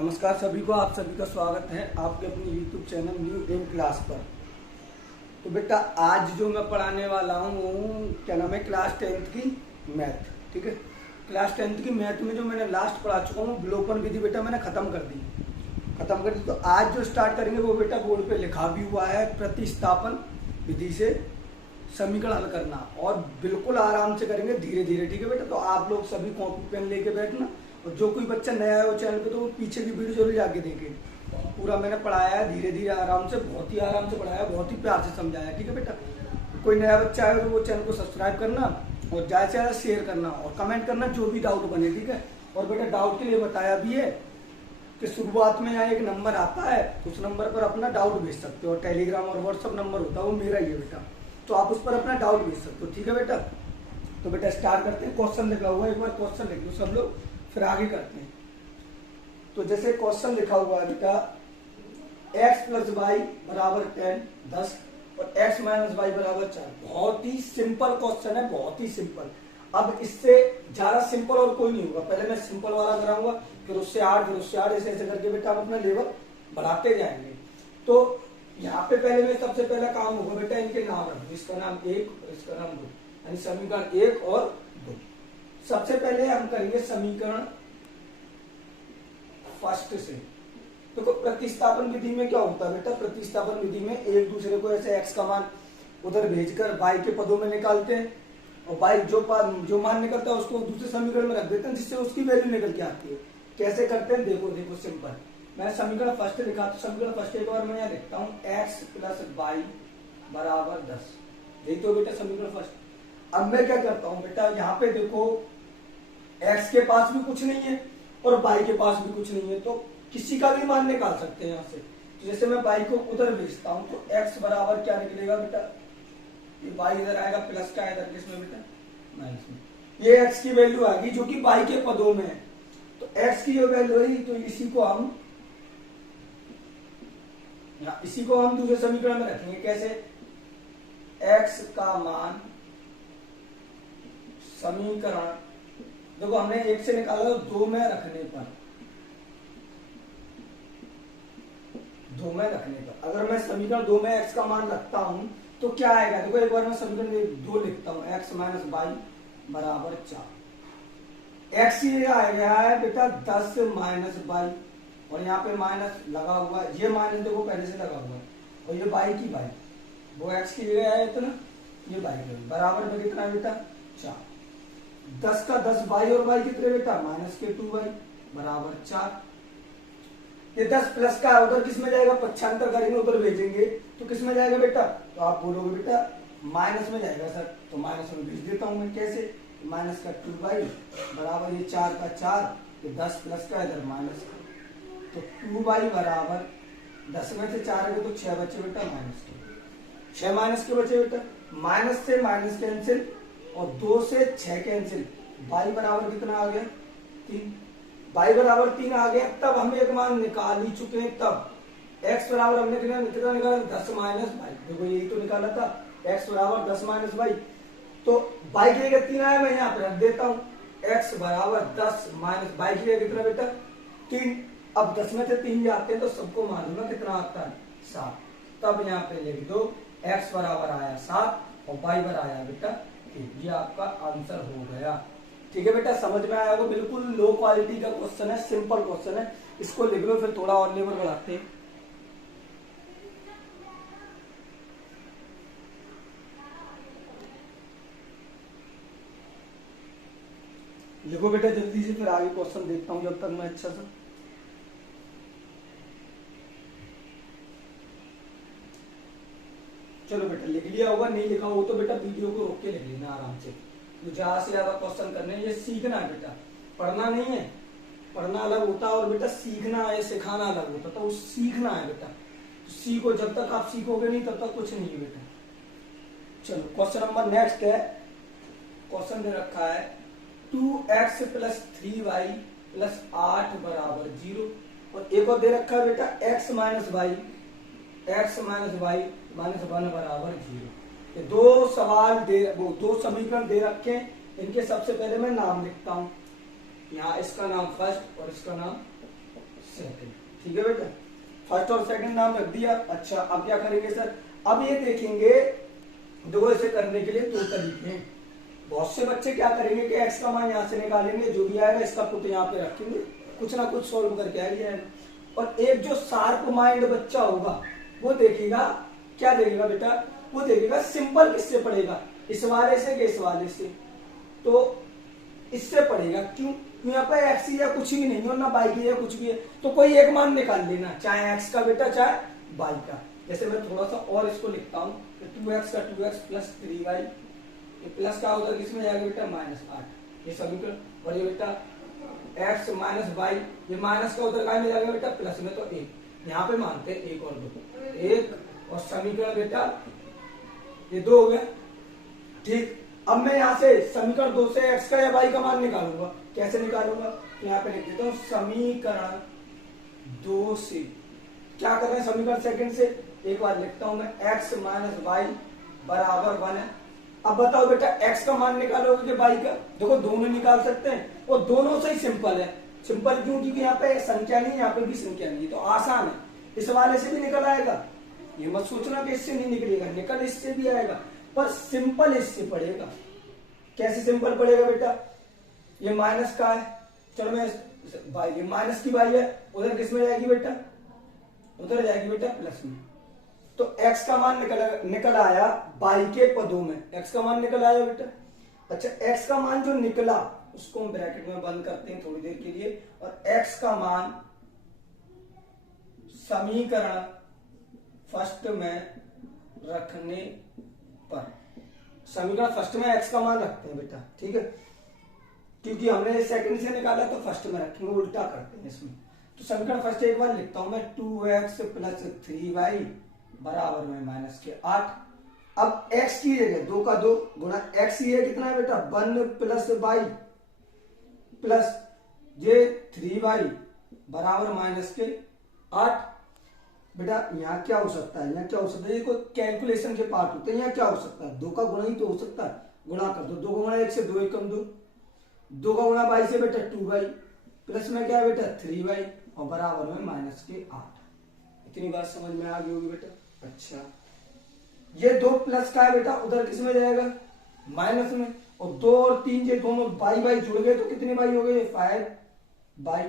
नमस्कार सभी को, आप सभी का स्वागत है आपके अपने YouTube channel new M class पर। तो बेटा आज जो मैं पढ़ाने वाला हूँ क्या नाम है, क्लास 10th की मैथ। ठीक है, क्लास 10th की मैथ में जो मैंने लास्ट पढ़ा चुका हूँ विलोपन विधि, बेटा मैंने खत्म कर दी। तो आज जो स्टार्ट करेंगे वो बेटा बोर्ड पे लिखा भी हुआ है, प्रतिस्थापन विधि से समीकरण हल करना, और बिल्कुल आराम से करेंगे, धीरे धीरे। ठीक है बेटा, तो आप लोग सभी कॉपी पेन लेके बैठना, और जो कोई बच्चा नया है वो चैनल पे तो वो पीछे की वीडियो जरूर जाके देखे। पूरा मैंने पढ़ाया है धीरे धीरे, आराम से, बहुत ही आराम से पढ़ाया, बहुत ही प्यार से समझाया। ठीक है बेटा, कोई नया बच्चा है तो वो चैनल को सब्सक्राइब करना और ज़्यादा से ज़्यादा शेयर करना और कमेंट करना जो भी डाउट बने। ठीक है, और बेटा डाउट के लिए बताया भी है कि शुरुआत में यहाँ एक नंबर आता है, उस नंबर पर अपना डाउट भेज सकते हो, और टेलीग्राम और व्हाट्सअप नंबर होता है वो मेरा ही है बेटा, तो आप उस पर अपना डाउट भेज सकते हो। ठीक है बेटा, तो बेटा स्टार्ट करते हैं। क्वेश्चन लिखा हुआ है, एक बार क्वेश्चन लिख दो सब लोग, फिर आगे करते हैं। तो जैसे क्वेश्चन लिखा हुआ है बेटा, x + y = 10 और x - y = 4। बहुत ही सिंपल क्वेश्चन है, बहुत ही सिंपल। अब इससे ज्यादा सिंपल और कोई नहीं होगा। पहले मैं सिंपल वाला कराऊंगा, फिर उससे 8, फिर उससे 8, ऐसे ऐसे करके बेटा हम अपना लेवल बढ़ाते जाएंगे। तो यहाँ पे पहले में सबसे पहला काम होगा बेटा, इनके नाम रख दो, इसका नाम 1 और इसका नाम 2, यानी समीकरण 1 और 2। सबसे पहले हम करेंगे समीकरण फर्स्ट से। देखो प्रतिस्थापन विधि में क्या होता है बेटा, प्रतिस्थापन विधि में एक दूसरे को ऐसे x का मान उधर भेजकर y के पदों में निकालते हैं, और y जो मान निकलता है उसको दूसरे समीकरण में रख देते हैं, जिससे उसकी वैल्यू निकल के आती है। कैसे करते हैं देखो सिंपल। मैं समीकरण फर्स्ट लिखा, तो समीकरण फर्स्ट एक बार मैं यहाँ लिखता हूँ, x + y = 10। यही तो बेटा समीकरण फर्स्ट। अब मैं क्या करता हूँ बेटा, यहाँ पे देखो x के पास भी कुछ नहीं है और y के पास भी कुछ नहीं है, तो किसी का भी मान निकाल सकते हैं यहाँ से। तो जैसे मैं y को उधर भेजता हूँ तो x बराबर क्या निकलेगा बेटा, ये y इधर आएगा, प्लस का इधर किसमें बेटा, माइनस में। ये x की वैल्यू आएगी जो कि y के पदों में है। तो x की जो वैल्यू है, तो इसी को हम दूसरे समीकरण में रखेंगे। कैसे, x का मान समीकरण, देखो हमने 1 से निकाला, 2 में रखने पर, अगर मैं समीकरण 2 में x का मान रखता हूं तो क्या आएगा। देखो एक बार मैं समीकरण 2 लिखता हूं, x - y = 4। x ये आ गया है बेटा 10 - y, और यहाँ पे माइनस लगा हुआ है, ये माइनस देखो पहले से लगा हुआ है, और ये y की y, वो x की जगह है इतना, ये y की बराबर में कितना बेटा 4। 10 का 10 y और y कितने बेटा, -2y = 4। ये 10 प्लस का उधर किस में जाएगा, पक्षांतर करेंगे उधर भेजेंगे तो किस में जाएगा बेटा, तो आप बोलोगे बेटा माइनस में जाएगा सर, तो माइनस में भेज देता हूं मैं। कैसे, -2y बराबर ये 4 का 4, ये 10 प्लस का इधर माइनस का, तो 2y बराबर 10 में से 4 है तो 6 बचे बेटा, -2, 6 माइनस के बचे बेटा, माइनस से माइनस कैंसिल और 2 से 6 कैंसिल, y बराबर कितना आ गया 3, y बराबर 3 आ गया। तब हम एक मान निकाल ही चुके हैं, तब x बराबर हमने कितना निकाला, 10 - y, देखो यही तो निकाला था, x बराबर 10 - y, तो y की जगह 3 आया, मैं यहाँ पे रख देता हूँ, x बराबर 10 - y की जगह कितना बेटा 3। अब 10 में से 3 जाते हैं तो सबको मालूम है कितना आता है 7, तब यहाँ पे लिख दो x बराबर आया 7 और y बराबर आया बेटा 3। ये आपका आंसर हो गया। ठीक है बेटा, समझ में आया होगा। बिल्कुल लो क्वालिटी का क्वेश्चन है, सिंपल क्वेश्चन है, इसको लिख लो, फिर थोड़ा और लेवल बढ़ाते हैं। लिखो बेटा जल्दी से, फिर आगे क्वेश्चन देखता हूं जब तक मैं अच्छा सा। चलो बेटा लिख लिया होगा, नहीं लिखा हो तो बेटा वीडियो को रोक के लिख लेना आराम से। तो ज्यादा से ज्यादा क्वेश्चन करने, ये सीखना है बेटा, पढ़ना नहीं है। पढ़ना अलग होता है और बेटा सीखना है, सिखाना अलग होता है, तो सीखना है बेटा। तो सीखो, जब तक आप सीखोगे नहीं तब तक कुछ नहीं है बेटा। चलो क्वेश्चन नंबर नेक्स्ट है। क्वेश्चन दे रखा है 2x + 3y + 8 = 0, और एक और दे रखा है बेटा x - y -1 = 0। ये दो समीकरण दे रखे हैं, इनके सबसे पहले मैं नाम लिखता हूं। यहाँ इसका नाम फर्स्ट और इसका नाम सेकंड। ठीक है बेटा, फर्स्ट और सेकंड नाम रख दिया। अच्छा अब क्या करेंगे सर, अब ये देखेंगे, देखो इसे करने के लिए दो तरीके हैं। बहुत से बच्चे क्या करेंगे कि एक्स का मान यहाँ से निकालेंगे, जो भी आएगा इसका पुट यहाँ पे रखेंगे, कुछ ना कुछ सोल्व करके आ जाएगा। और एक जो शार्प माइंड बच्चा होगा वो देखेगा, क्या देखेगा बेटा, वो देखेगा सिंपल किससे पढ़ेगा, इस वाले से कि इस वाले से, तो इससे पढ़ेगा। क्यों, यहाँ पे एक्स या कुछ भी नहीं है और ना बाई की है कुछ भी है, तो कोई एक मान निकाल लेना, चाहे एक्स का बेटा चाहे बाई का। जैसे मैं थोड़ा सा और इसको लिखता हूँ, 2x का 2x प्लस 3y, ये प्लस का होगा किसमें जाएगा बेटा, -8, ये समीकरण। और ये बेटा x माइनस बाई, ये माइनस का उधर काय में जाएगा बेटा, प्लस में, तो 1, यहाँ पे मानते हैं 1 और 2, 1 और समीकरण बेटा ये 2 हो गया। ठीक, अब मैं यहाँ से समीकरण 2 से x का या y का मान निकालूंगा। कैसे निकालूंगा, तो यहाँ पे लिख देता हूँ समीकरण 2 से, क्या कर रहे हैं समीकरण सेकंड से, एक बार लिखता हूं मैं, x माइनस वाई बराबर 1 है। अब बताओ बेटा x का मान निकालोगे कि y का, देखो दोनों निकाल सकते हैं और दोनों से ही सिंपल है। सिंपल क्यों, क्योंकि यहाँ पे संख्या नहीं, यहाँ पे भी संख्या नहीं, तो आसान है। इस वाले से भी निकल आएगा, ये मत सोचना कि इससे नहीं निकलेगा, निकल इससे भी आएगा, पर सिंपल इससे पड़ेगा। कैसे सिंपल पड़ेगा बेटा, ये माइनस का है, चलो मैं बाई, ये माइनस की बाई है, उधर किस में जाएगी बेटा, उधर जाएगी बेटा प्लस में। तो x का मान निकल आया बाई के पदों में, x का मान निकल आया बेटा। अच्छा x का मान जो निकला उसको हम ब्रैकेट में बंद करते हैं थोड़ी देर के लिए, और x का मान समीकरण फर्स्ट में रखने पर, समीकरण फर्स्ट में x का मान रखते हैं बेटा, ठीक है, क्योंकि हमने सेकंड से निकाला तो फर्स्ट में रखेंगे, उल्टा करते हैं इसमें। तो समीकरण फर्स्ट एक बार लिखता हूं मैं, 2x प्लस 3y बराबर में -8। अब x की जगह 2 का 2 गुणा x, ये कितना है बेटा, 1 प्लस y प्लस ये 3y बराबर -8। बेटा यहाँ क्या हो सकता है, यहाँ क्या हो सकता है, ये कोई कैलकुलेशन के पार्ट होते हैं, यहाँ क्या हो सकता है, 2 का गुणा ही तो हो सकता है, गुणा कर दो, 2 का गुणा 1 से 2 कम 2, 2 का गुणा y से बेटा 2y प्लस में क्या है बेटा 3y और बराबर में -8। इतनी बात समझ में आ गई होगी बेटा। अच्छा ये 2 प्लस का है बेटा, उधर किस में जाएगा, माइनस में, और 2 और 3 ये दोनों बाई बाई जुड़ गए तो कितने बाई हो गए, 5 बाई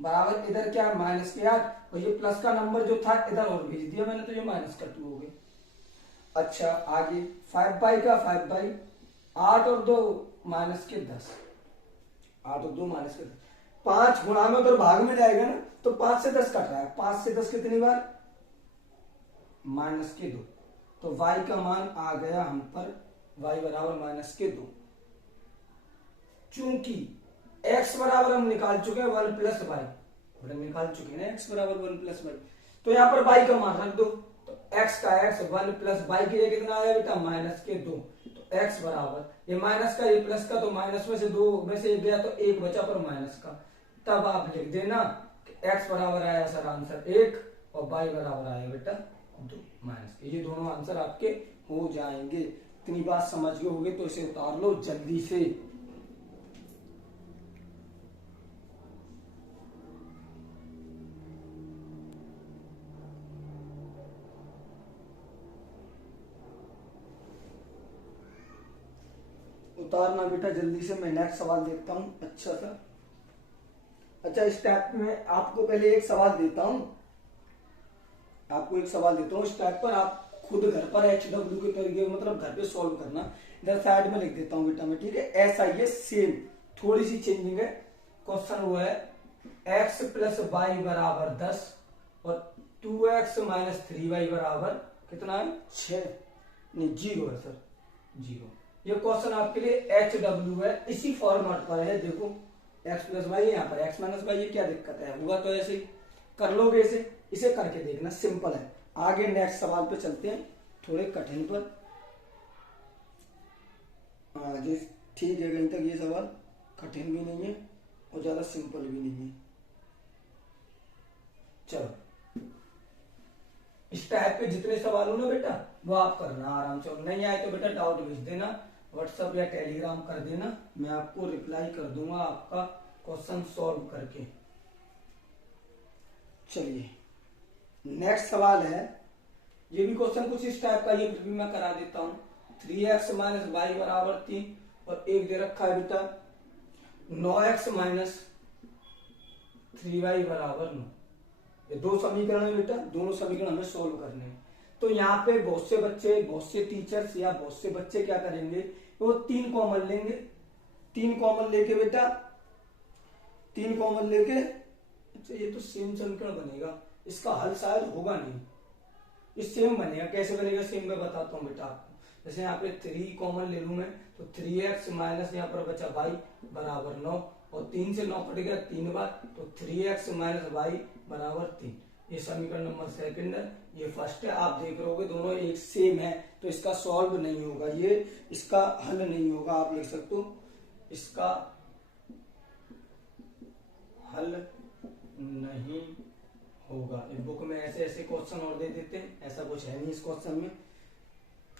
बराबर, इधर क्या है -8, और ये प्लस का नंबर जो था इधर और भेज दिया मैंने, तो ये -2 हो गए। अच्छा आगे 5 बाई का 5 बाई, 8 और 2 -10, 8 और 2 -10, 5 गुणा में उधर भाग में जाएगा ना, तो 5 से 10 कट रहा है, 5 से 10 कितनी बार, -2, तो y का मान आ गया हम पर y बराबर -2। चूंकि x बराबर हम निकाल चुके हैं 1 प्लस वाई, निकाल चुके हैं ना x बराबर 1 प्लस वाई, तो यहाँ पर y का मान रख दो, तो x का x 1 प्लस वाई की जगह कितना आया बेटा -2, तो x बराबर ये माइनस का ये प्लस का, तो माइनस में से 2 में से 1 गया तो 1 बचा पर माइनस का, तब आप लिख देना कि x बराबर आया सर आंसर 1 और y बराबर आया बेटा 2 माइनस, ये दोनों आंसर आपके हो जाएंगे। इतनी बात समझ गए होगे तो इसे उतार लो जल्दी से। उतारना बेटा जल्दी से, मैं नेक्स्ट सवाल देखता हूं। अच्छा सा, अच्छा इस टाइप में आपको पहले एक सवाल देता हूं, आपको एक सवाल देता हूं, इस टाइप पर आप खुद घर पर HW के तरीके मतलब घर पे सॉल्व करना। इधर साइड में लिख देता हूं बेटा मैं, ठीक है, ऐसा ही है सेम, थोड़ी सी चेंजिंग है। क्वेश्चन हुआ है x प्लस वाई बराबर 10 और 2x माइनस 3y बराबर कितना है 6, नहीं 0 है सर, 0। ये क्वेश्चन आपके लिए HW है, इसी फॉर्मेट पर है, देखो x प्लस वाई, यहाँ पर x माइनस वाई, ये क्या दिक्कत है, हुआ तो ऐसे ही कर लोगे, इसे करके देखना, सिंपल है। आगे नेक्स्ट सवाल पे चलते हैं, थोड़े कठिन पर। जी ठीक है, कहीं तक ये सवाल कठिन भी नहीं है और ज्यादा सिंपल भी नहीं है। चलो इस टाइप के जितने सवाल हो ना बेटा वो आप करना आराम से, और नहीं आए तो बेटा डाउट भेज देना, व्हाट्सएप या टेलीग्राम कर देना, मैं आपको रिप्लाई कर दूंगा आपका क्वेश्चन सॉल्व करके। चलिए नेक्स्ट सवाल है, ये भी क्वेश्चन कुछ इस टाइप का, ये भी मैं करा देता हूं। 3x माइनस वाई बराबर 3 और एक दे रखा है बेटा 9x माइनस 3y बराबर 9। ये दो समीकरण है बेटा, दोनों समीकरण हमें सोल्व करने हैं। तो यहाँ पे बहुत से बच्चे, बहुत से टीचर्स या बहुत से बच्चे क्या करेंगे, वो 3 कॉमन लेंगे। 3 कॉमन लेके बेटा, 3 कॉमन लेके, अच्छा ये तो सेम समीकरण बनेगा, इसका हल शायद होगा नहीं, ये सेम बनेगा। कैसे बनेगा सेम, मैं बताता हूँ बेटा आपको। जैसे यहाँ पे 3 कॉमन ले लूं मैं, तो 3x माइनस यहाँ पर बचा y बराबर 9 और 3 से 9 कट गया 3 बार, तो 3x माइनस y बराबर 3। ये समीकरण नंबर सेकंड है, ये फर्स्ट है। आप देख रहे होगे दोनों एक सेम है, तो इसका सॉल्व नहीं होगा, ये इसका हल नहीं होगा। आप लिख सकते हो इसका हल नहीं होगा। इस बुक में ऐसे ऐसे क्वेश्चन और दे देते हैं, ऐसा कुछ है नहीं इस क्वेश्चन में,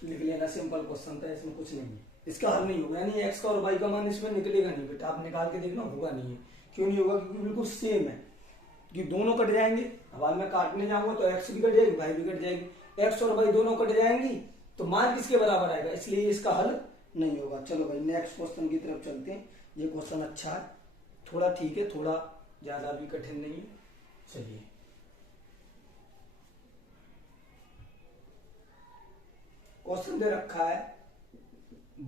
लिख लेना, सिंपल क्वेश्चन था, इसमें कुछ नहीं है, इसका हल नहीं होगा। यानी x का और y का मान इसमें निकलेगा नहीं बेटा, आप निकाल के देखना, होगा नहीं है। क्यों नहीं होगा, क्योंकि बिल्कुल सेम है, कि दोनों कट जाएंगे। अब मैं काटने जाऊंगा तो x भी कट जाएगी, y भी कट जाएगी, x और y दोनों कट जाएंगी, तो मान किसके बराबर आएगा, इसलिए इसका हल नहीं होगा। चलो भाई नेक्स्ट क्वेश्चन की तरफ चलते हैं। ये क्वेश्चन अच्छा है, थोड़ा ठीक है, थोड़ा ज्यादा भी कठिन नहीं है। चलिए क्वेश्चन दे रखा है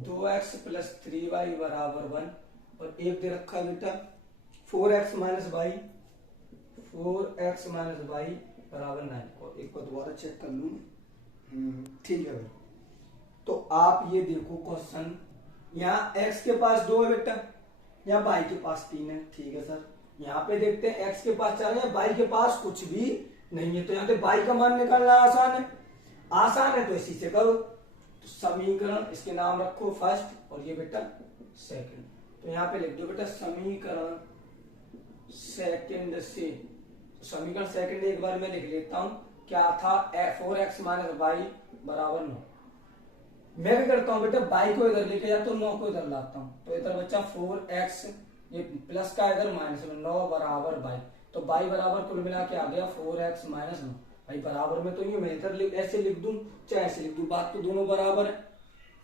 2x प्लस 3y बराबर 1 और एक दे रखा है बेटा 4x माइनस वाई बराबर 9। और एक बार दोबारा चेक कर लूं मैं, ठीक है भाई। तो आप ये देखो क्वेश्चन, यहाँ x के पास 2 है बेटा, यहाँ y के पास 3 है, ठीक है सर। यहाँ पे देखते हैं x के पास 4 है, y के पास कुछ भी नहीं है, तो यहाँ पे y का मान निकालना आसान है। आसान है तो इसी से करो। तो समीकरण इसके नाम रखो फर्स्ट और ये बेटा सेकंड, तो यहाँ पे लिख दो बेटा समीकरण सेकंड से। समीकरण सेकंड एक बार मैं लिख लेता हूं, क्या था 4x माइनस वाई बराबर 9। मैं भी करता हूं बेटा, y को इधर लेके जाता हूं, 9 को इधर लाता हूं, तो इधर बच्चा 4x, ये प्लस का इधर माइनस में 9 बराबर y, तो y बराबर कुल मिला के आ गया 4x माइनस 9। भाई बराबर में तो ये मैं इधर ऐसे लिख दूं चाहे ऐसे लिख दूं, बात तो दोनों बराबर है।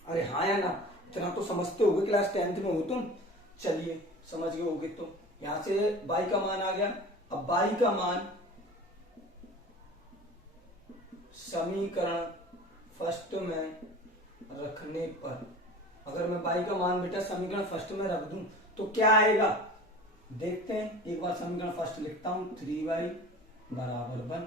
अरे हाँ या ना, इतना तो समझते होगे, क्लास 10th में हो तुम। चलिए समझ गए होगे। तो यहां से y का मान आ गया। अब y का मान समीकरण फर्स्ट में रखने पर, अगर मैं y का मान बेटा समीकरण फर्स्ट में रख दूं तो क्या आएगा, देखते हैं। एक बार समीकरण फर्स्ट लिखता हूं, 3y बराबर 1,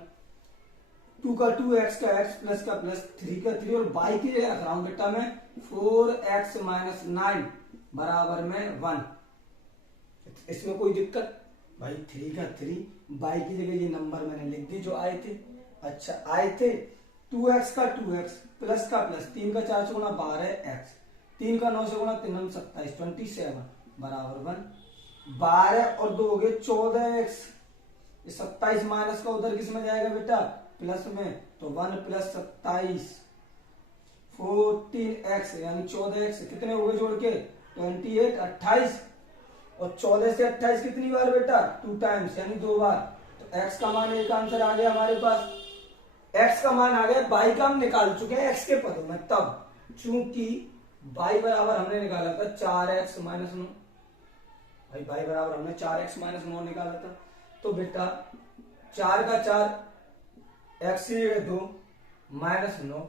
2 का 2, x का x, प्लस का प्लस, 3 का 3 और y की जगह रख रहा हूं बेटा मैं 4x माइनस 9 बराबर में 1। इसमें कोई दिक्कत, भाई 3 का 3, y की जगह ये नंबर मैंने लिख दी जो आए थे। अच्छा आए थे 2x का 2x, प्लस का प्लस, 3 का 4 से गुणा 12x, 3 का 9 से गुणा 3 27, 27 बराबर 1। 12 और 2 हो गए 14x, 27 माइनस का उधर किस में जाएगा बेटा, प्लस में, तो 1 प्लस 27 14x यानी 14x, कितने हो गए जोड़ के 28, 28 और 14 से 28 कितनी बार बेटा 2 टाइम्स यानी 2 बार, तो x का मान एक आंसर आ गया हमारे पास। x का मान आ गया, y का हम निकाल चुके हैं x के पदों में, तब चूंकि y बराबर हमने निकाला था 4x माइनस 9, भाई y बराबर हमने 4x माइनस 9 निकाला था, तो बेटा 4 का 4, x 2 माइनस 9,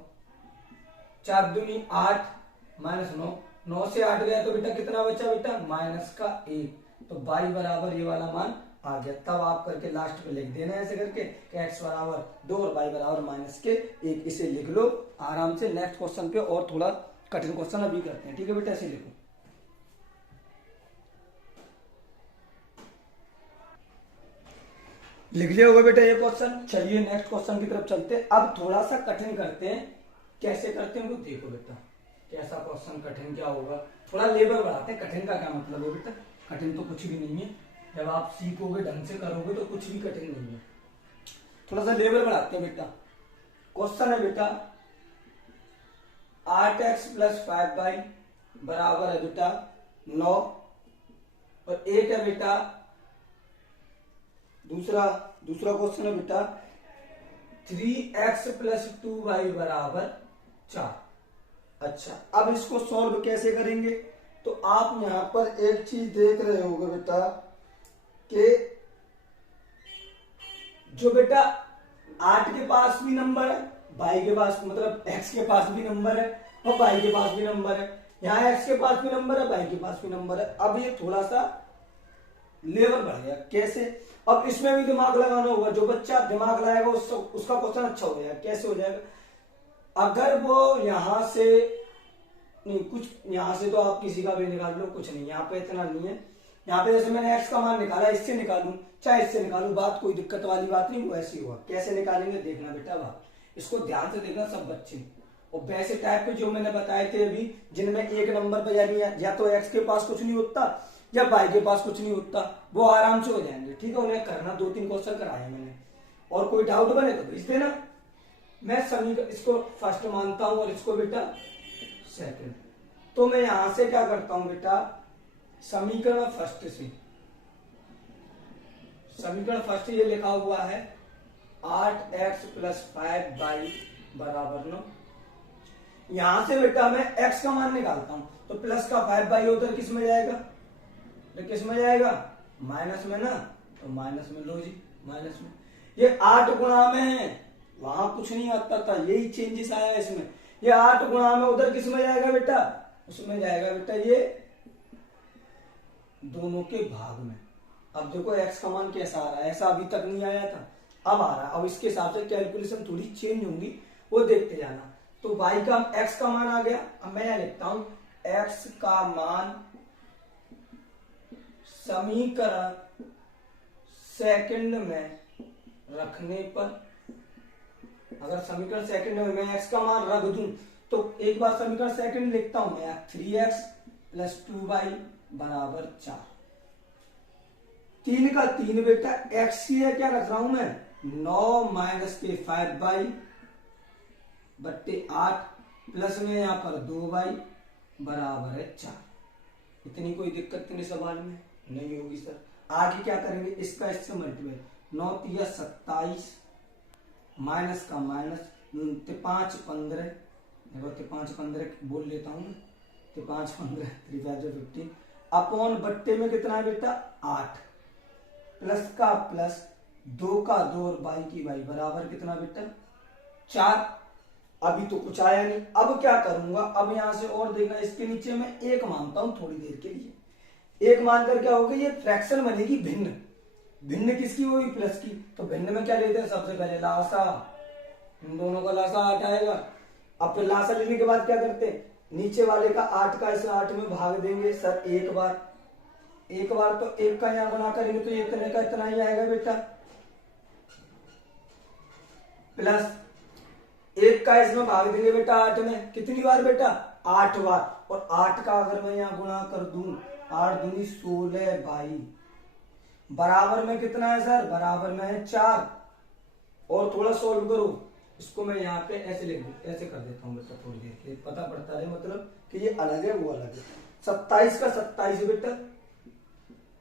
4 दूनी 8 माइनस 9, 9 से 8 गया तो बेटा कितना बचा बेटा माइनस का 1, तो y बराबर ये वाला मान आ गया। तब आप करके लास्ट पे लिख देना ऐसे करके कि x बराबर 2 और y बराबर माइनस के 1, इसे लिख लो आराम से। नेक्स्ट क्वेश्चन पे और थोड़ा कठिन क्वेश्चन अभी करते हैं, ठीक है बेटा, ऐसे लिखो। लिख लिया होगा बेटा ये क्वेश्चन। चलिए नेक्स्ट क्वेश्चन की तरफ चलते हैं। अब थोड़ा सा कठिन करते हैं, कैसे करते हैं वो देखो बेटा, कैसा क्वेश्चन कठिन क्या होगा, थोड़ा लेवल बढ़ाते हैं। कठिन का क्या मतलब है बेटा, कठिन तो कुछ भी नहीं है, जब आप सीखोगे ढंग से करोगे तो कुछ भी कठिन नहीं है। थोड़ा सा लेवल बढ़ाते हैं बेटा। क्वेश्चन है बेटा 8x प्लस 5y बराबर है बेटा 9 और 8 है बेटा दूसरा दूसरा क्वेश्चन है बेटा 3x प्लस 2y बराबर 4। अच्छा, अब इसको सॉल्व कैसे करेंगे? तो आप यहां पर एक चीज देख रहे होगे बेटा कि जो बेटा 8 के पास भी नंबर है, y के पास मतलब x के पास भी नंबर है और y के पास भी नंबर है। यहाँ x के पास भी नंबर है, y के पास भी नंबर है। अब ये थोड़ा सा लेवल बढ़ गया। कैसे? अब इसमें भी दिमाग लगाना होगा। जो बच्चा दिमाग लगाएगा उसका क्वेश्चन अच्छा हो जाएगा। कैसे हो जाएगा? अगर वो यहां से नहीं, कुछ यहां से तो आप किसी का भी निकाल लो, कुछ नहीं, यहाँ पे इतना नहीं है। यहाँ पे जैसे मैंने x का मान निकाला, इससे निकालूं चाहे इससे निकालूं, बात कोई दिक्कत वाली बात नहीं, वो ऐसी हुआ। कैसे निकालेंगे देखना बेटा, बात इसको ध्यान से देखना सब बच्चे। और वैसे टाइप के जो मैंने बताए थे अभी, जिनमें एक नंबर पर या तो x के पास कुछ नहीं होता या y के पास कुछ नहीं होता, वो आराम से हो जाएंगे। ठीक है, उन्हें करना 2-3 क्वेश्चन कराए मैंने। और कोई डाउट बने तो भेज देना। मैं समीकरण इसको फर्स्ट मानता हूं और इसको बेटा सेकंड। तो मैं यहां से क्या करता हूं बेटा, समीकरण फर्स्ट से, समीकरण फर्स्ट ये लिखा हुआ है 8x प्लस 5y बराबर 9। यहां से बेटा मैं x का मान निकालता हूं, तो प्लस का 5y उधर किस में जाएगा? तो किस में जाएगा? माइनस में ना, तो माइनस में लो जी, माइनस में। ये 8 गुणा में है, वहां कुछ नहीं आता था, यही चेंजेस आया इसमें। ये 8 गुणा में उधर किस में जाएगा बेटा? उसमें जाएगा बेटा ये दोनों के भाग में। अब देखो x का मान कैसा आ रहा है, ऐसा अभी तक नहीं आया था, अब आ रहा है। अब इसके हिसाब से कैलकुलेशन थोड़ी चेंज होंगी, वो देखते जाना। तो y का x का मान आ गया। अब मैं यहां लिखता हूं x का मान समीकरण सेकंड में रखने पर, अगर समीकरण सेकंड में मैं x का मान रख दूं तो एक बार समीकरण सेकंड लिखता हूं मैं 3x प्लस 2y बराबर 4। 3 का 3 बेटा, x की है क्या रख रहा हूं मैं 9 माइनस के 5y बट्टे 8 प्लस में यहां पर 2y बराबर है 4। इतनी कोई दिक्कत नहीं सवाल में नहीं होगी सर। आगे क्या करेंगे, इसका इससे मल्टीप्लाई, 9 तिया 27 माइनस का माइनस, 5 15, देखो 5 15 बोल लेता हूं, 5 15 3 5 15 अपॉन बट्टे में कितना है बेटा 8 प्लस का प्लस 2 का 2 और y की y बराबर कितना बेटा 4। अभी तो कुछ आया नहीं, अब क्या करूंगा, अब यहां से और देखना, इसके नीचे मैं 1 मानता हूं थोड़ी देर के लिए। 1 मानकर क्या होगा, ये फ्रैक्शन बनेगी भिन्न। भिन्न किसकी होगी, प्लस की। तो भिन्न में क्या लेते हैं, सबसे पहले लासा, इन दोनों का लासा 8 आएगा। अब फिर लासा लेने के बाद क्या करते हैं, नीचे वाले का 8 का इस 8 में भाग देंगे सर एक बार तो 1 का यहां बना करेंगे तो ये इतने का इतना ही आएगा बेटा, प्लस 1 का इसमें भाग देंगे बेटा 8 में, कितनी बार बेटा 8 बार। और 8 का अगर मैं यहां गुणा कर दूं, 8 दूनी 16 22 बराबर में कितना है सर, बराबर में है 4। और थोड़ा सॉल्व करो, इसको मैं यहाँ पे ऐसे लिख दूं, ऐसे कर देता हूँ बेटा, थोड़ी देर के पता पड़ता है मतलब कि ये अलग है वो अलग है। 27 का 27 बेटा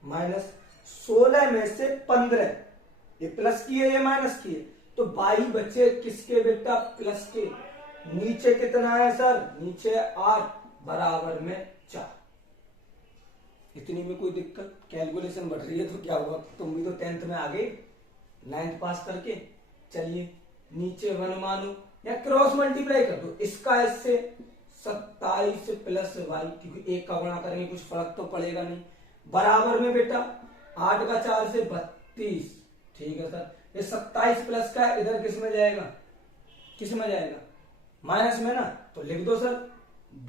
माइनस 16 में से 15, ये प्लस की है ये माइनस की है, तो 22 बचे किसके बेटा, प्लस के। नीचे कितना है सर, नीचे 8 बराबर में 4। इतनी में कोई दिक्कत, कैलकुलेशन बढ़ रही है तो क्या हुआ, तुम भी तो 10th में आ गए 9th पास करके। चलिए नीचे 1 मानो या क्रॉस मल्टीप्लाई कर दो, इसका इससे 27 प्लस y, क्योंकि 1 का गुणा करेंगे कुछ फर्क तो पड़ेगा नहीं, बराबर में बेटा 8 का 4 से 32। ठीक है सर, ये 27 प्लस का इधर किस में जाएगा, किस में जाएगा, माइनस में ना, तो लिख दो सर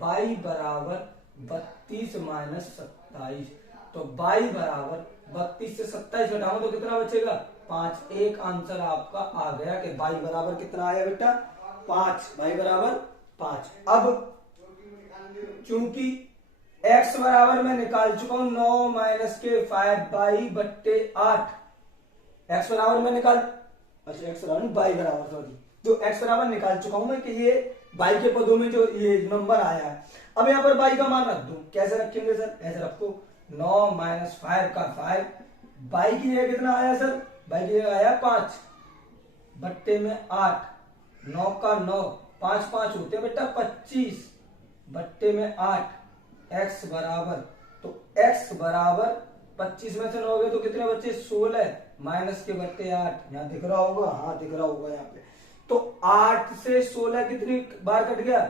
y बराबर 32 माइनस 27। तो y बराबर 32 से 27 घटाओ तो कितना बचेगा 5। एक आंसर आपका आ गया कि y बराबर कितना आया बेटा 5, y बराबर 5। अब चूंकि x बराबर मैं निकाल चुका हूं 9 माइनस के 5y बट्टे 8, x बराबर मैं निकाल, अच्छा x बराबर y बराबर सॉरी, जो x बराबर निकाल चुका हूं मैं कि ये y के पदों में जो ये नंबर आया है। अब यहाँ पर y का मान रख दूं, कैसे रखेंगे सर, ऐसे रखो 9 माइनस 5 का 5 बाई की जगह कितना आया सर, बाई की जगह आया 5 बट्टे में 8, 9 का 9, 5 5 होते हैं बेटा 25 बट्टे में 8, x बराबर, तो x बराबर 25 में से 9 गए तो कितने बच्चे 16 माइनस के बट्टे 8, यहाँ दिख रहा होगा, हाँ दिख रहा होगा यहाँ पे। तो 8 से 16 कितनी बार कट गया,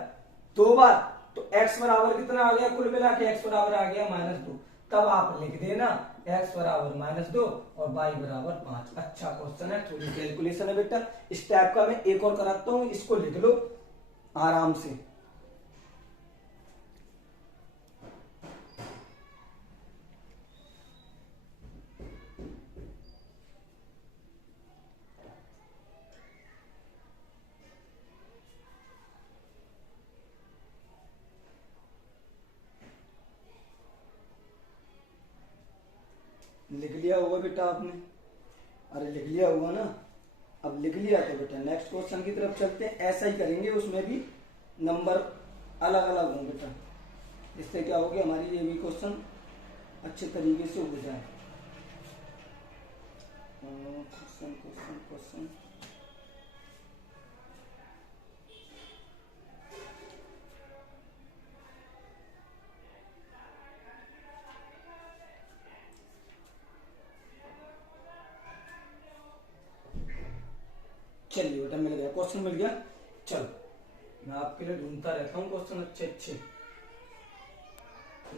2 बार, तो x बराबर कितना आ गया, कुल मिला के x बराबर आ गया -2। तब आप लिख देना x बराबर -2 और y बराबर 5। अच्छा क्वेश्चन है, थोड़ी कैलकुलेशन है बेटा। इस टाइप का मैं एक और कराता हूं, इसको लिख लो आराम से। लिख लिया होगा बेटा आपने, अरे लिख लिया होगा ना, अब लिख लिया तो बेटा नेक्स्ट क्वेश्चन की तरफ चलते हैं। ऐसा ही करेंगे, उसमें भी नंबर अलग अलग होंगे बेटा, इससे क्या होगा हमारी ये भी क्वेश्चन अच्छे तरीके से हो जाए। क्वेश्चन क्वेश्चन क्वेश्चन चलिए बेटा मिल गया, क्वेश्चन मिल गया। चलो मैं आपके लिए ढूंढता रहता हूँ क्वेश्चन अच्छे अच्छे।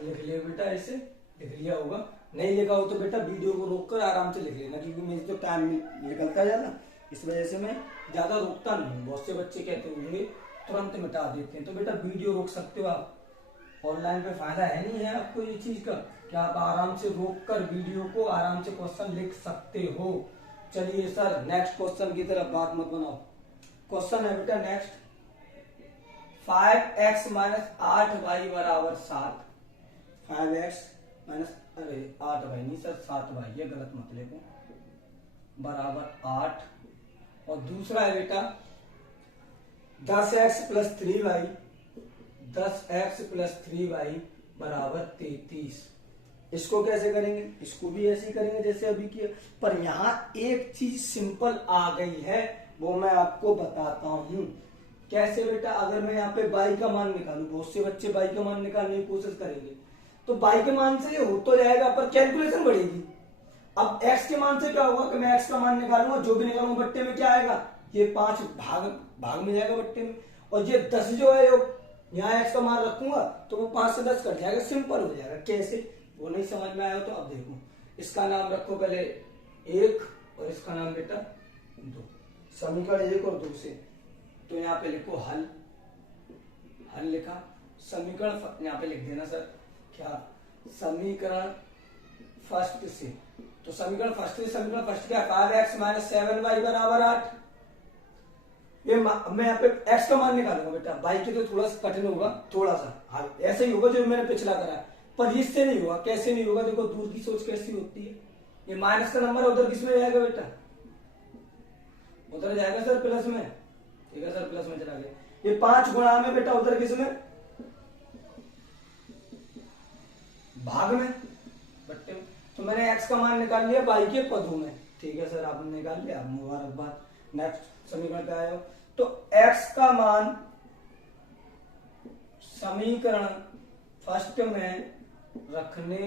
लिख लिया बेटा, ऐसे लिख लिया होगा, नहीं लिखा हो तो बेटा वीडियो को रोक कर आराम से लिख लेना, क्योंकि मेरे तो टाइम निकलता जाता, इस वजह से मैं ज्यादा रोकता नहीं। बहुत से बच्चे कहते होंगे तुरंत मिटा देते हैं, तो बेटा वीडियो रोक सकते हो आप, ऑनलाइन पे फायदा है नहीं है आपको ये चीज का कि आप आराम से रोक कर वीडियो को आराम से क्वेश्चन लिख सकते हो। चलिए सर नेक्स्ट क्वेश्चन की तरफ बात मत बनाओ। क्वेश्चन है बेटा नेक्स्ट, 5x माइनस 8y बराबर 7, 5x माइनस, अरे 8y नहीं सर 7y, ये गलत मत लिखो, बराबर 8। और दूसरा है बेटा 10x plus 3y, 10x plus 3y बराबर 33। इसको कैसे करेंगे, इसको भी ऐसे ही करेंगे जैसे अभी किया, पर यहाँ एक चीज सिंपल आ गई है, वो मैं आपको बताता हूँ कैसे बेटा। अगर मैं यहाँ पे y का मान निकालू, बहुत से बच्चे y का मान निकालने की कोशिश करेंगे, तो y के मान से ये हो तो जाएगा पर कैलकुलेशन बढ़ेगी। अब x के मान से क्या होगा कि मैं x का मान निकालूंगा, जो भी निकालूंगा बट्टे में क्या आएगा, ये 5 भाग में जाएगा बट्टे में, और ये 10 जो है यहाँ x का मान रखूंगा तो वो 5 से 10 कट जाएगा, सिंपल हो जाएगा। कैसे, वो नहीं समझ में आया तो अब देखो, इसका नाम रखो पहले 1 और इसका नाम बेटा 2, समीकरण 1 और 2 से, तो यहाँ पे लिखो हल, हल लिखा, समीकरण यहाँ पे लिख देना सर क्या, समीकरण फर्स्ट से, तो समीकरण फर्स्ट से, समीकरण फर्स्ट क्या, 5x माइनस 7y बराबर 8। ये मैं यहाँ पे x का मान निकालूंगा बेटा, y के तो थोड़ा सा कठिन होगा, थोड़ा सा हाँ ऐसे ही होगा जो मैंने पिछला करा, पर इससे नहीं होगा। कैसे नहीं होगा, देखो दूर की सोच कैसी होती है, ये माइनस का नंबर उधर किस में जाएगा बेटा, उधर जाएगा सर प्लस में, ठीक है सर प्लस में चला गया। ये 5 गुणा में बेटा उधर किस में, भाग में, बट्टे में, तो मैंने x का मान निकाल लिया y के पदों में, ठीक है सर आपने निकाल लिया, मुबारकबाद। नेक्स्ट समीकरण पे आए हो, तो x का मान समीकरण फर्स्ट में रखने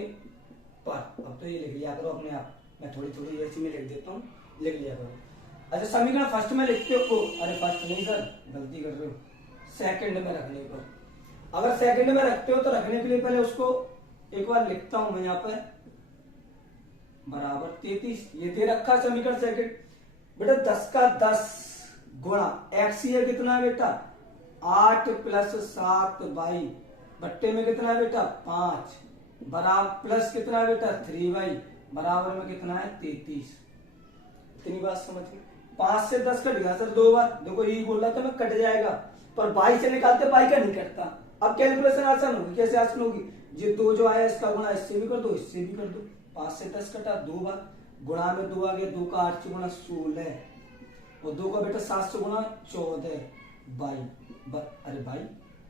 पर, अब तो ये लिख लिया करो अपने आप, मैं थोड़ी थोड़ी ऐसी में लिख देता हूँ, लिख लिया करो। अच्छा समीकरण फर्स्ट में लिखते हो, अरे फर्स्ट नहीं सर गलती कर रहे हो, सेकंड में रखने पर, अगर सेकंड में रखते हो तो रखने के लिए पहले उसको एक बार लिखता हूं मैं यहाँ पर, बराबर 33, ये दे रखा समीकरण सेकंड बेटा, 10 का 10 गुणा x ये कितना है बेटा 8 प्लस 7y बट्टे में कितना है बेटा 5, बराबर प्लस कितना है बेटा 3y बराबर में कितना है 33। इतनी बात समझ गए, 5 से 10 कट गया सर 2 बार, देखो यही बोल रहा था मैं कट जाएगा, पर y से निकालते y का नहीं कटता। अब कैलकुलेशन आसान होगी, कैसे आसान होगी, ये 2 जो आया इसका गुणा इससे भी कर दो, इससे भी कर दो, 5 से 10 कटा 2 बार, गुणा में 2 आ गया, 2 का 8 से गुणा 16 और 2 का बेटा 7 से गुणा 14 बाई, अरे भाई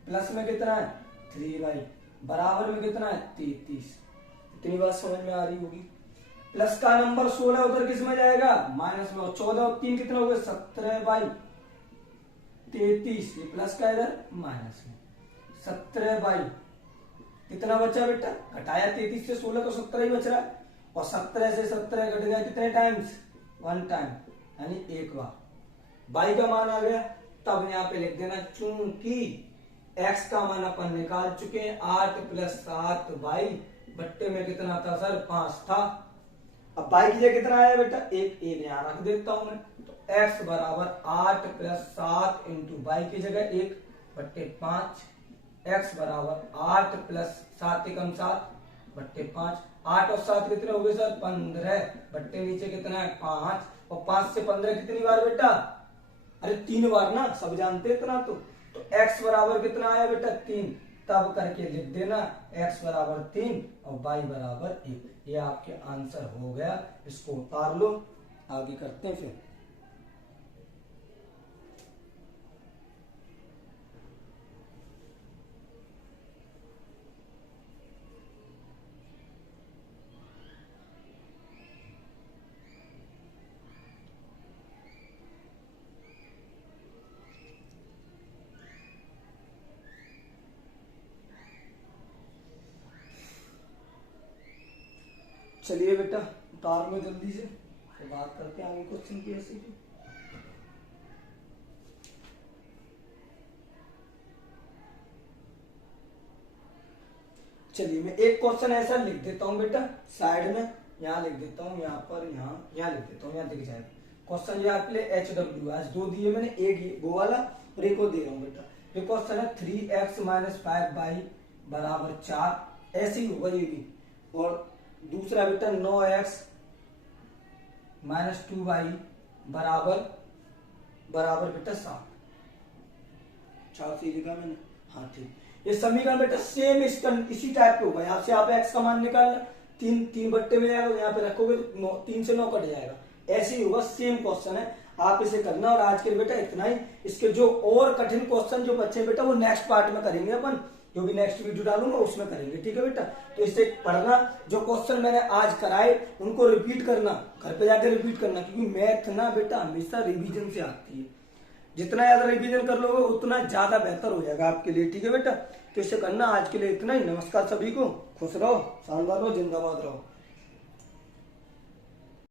प्लस में कितना है 3y बराबर में कितना है 33। इतनी बात समझ में आ रही होगी। प्लस का नंबर 16 उधर किस में जाएगा, माइनस में। और 14 और 3 कितने हो गए, 17/33। ये प्लस का इधर माइनस में, 17 कितना बचा बेटा, घटाया 33 से 16 तो 17 ही बच रहा है। और 17 से 17 घट गया कितने टाइम्स, 1 टाइम, यानी एक बार। बाई का मान आ गया, तब यहाँ पे लिख देना चूंकि x का मान अपन निकाल चुके हैं 8 + 7 बाई बट्टे में कितना था सर, 5 था। अब बाई की जगह कितना आया बेटा, एक यहाँ रख देता हूं मैं। तो x बराबर 8 + 7 इंटू बाई की जगह 1/5, x बराबर 8 + 7 × 7 बट्टे 5। 8 और 7 कितने हो गए सर, 15 बट्टे नीचे कितना है, 5। और 5 से 15 कितनी बार बेटा, अरे 3 बार ना, सब जानते इतना। तो x बराबर कितना आया बेटा, 3। तब करके लिख देना x बराबर 3 और y बराबर 1। ये आपके आंसर हो गया, इसको उतार लो, आगे करते हैं फिर। चलिए बेटा उतार लो जल्दी से, तो बात करते हैं आगे क्वेश्चन की। ऐसे की चलिए मैं एक क्वेश्चन ऐसा लिख देता हूं बेटा साइड में, यहाँ लिख देता हूँ, यहाँ पर यहाँ लिख देता हूँ, यहाँ दिख जाएगा क्वेश्चन। ये आपके लिए HW आज 2 दिए मैंने, एक वो वाला और एक को दे रहा हूँ बेटा। ये क्वेश्चन है 3x - 5y = 4, ऐसे ही होगा ये भी। और दूसरा बेटा 9x - 2y बराबर बेटा 7। 4 से लिखा मैंने, हाँ ठीक। ये समीकरण बेटा सेम इसी टाइप के होगा। यहाँ से आप x का मान निकालना, 3 बट्टे में जाएगा, यहाँ पे रखोगे तो 3 से 9 कट जाएगा। ऐसे ही होगा, सेम क्वेश्चन है, आप इसे करना। और आज के लिए बेटा इतना ही। इसके जो और कठिन क्वेश्चन जो बच्चे बेटा वो नेक्स्ट पार्ट में करेंगे अपन, जो भी नेक्स्ट वीडियो डालूंगा उसमें करेंगे, ठीक है बेटा। तो इससे पढ़ना, जो क्वेश्चन मैंने आज कराए उनको रिपीट करना, घर पे जाकर रिपीट करना, क्योंकि मैथ ना बेटा हमेशा रिवीजन से आती है। जितना ज्यादा रिवीजन कर लोगे उतना ज्यादा बेहतर हो जाएगा आपके लिए, ठीक है बेटा। तो इसे करना। आज के लिए इतना ही। नमस्कार सभी को, खुश रहो, शानदार रहो, जिंदाबाद रहो।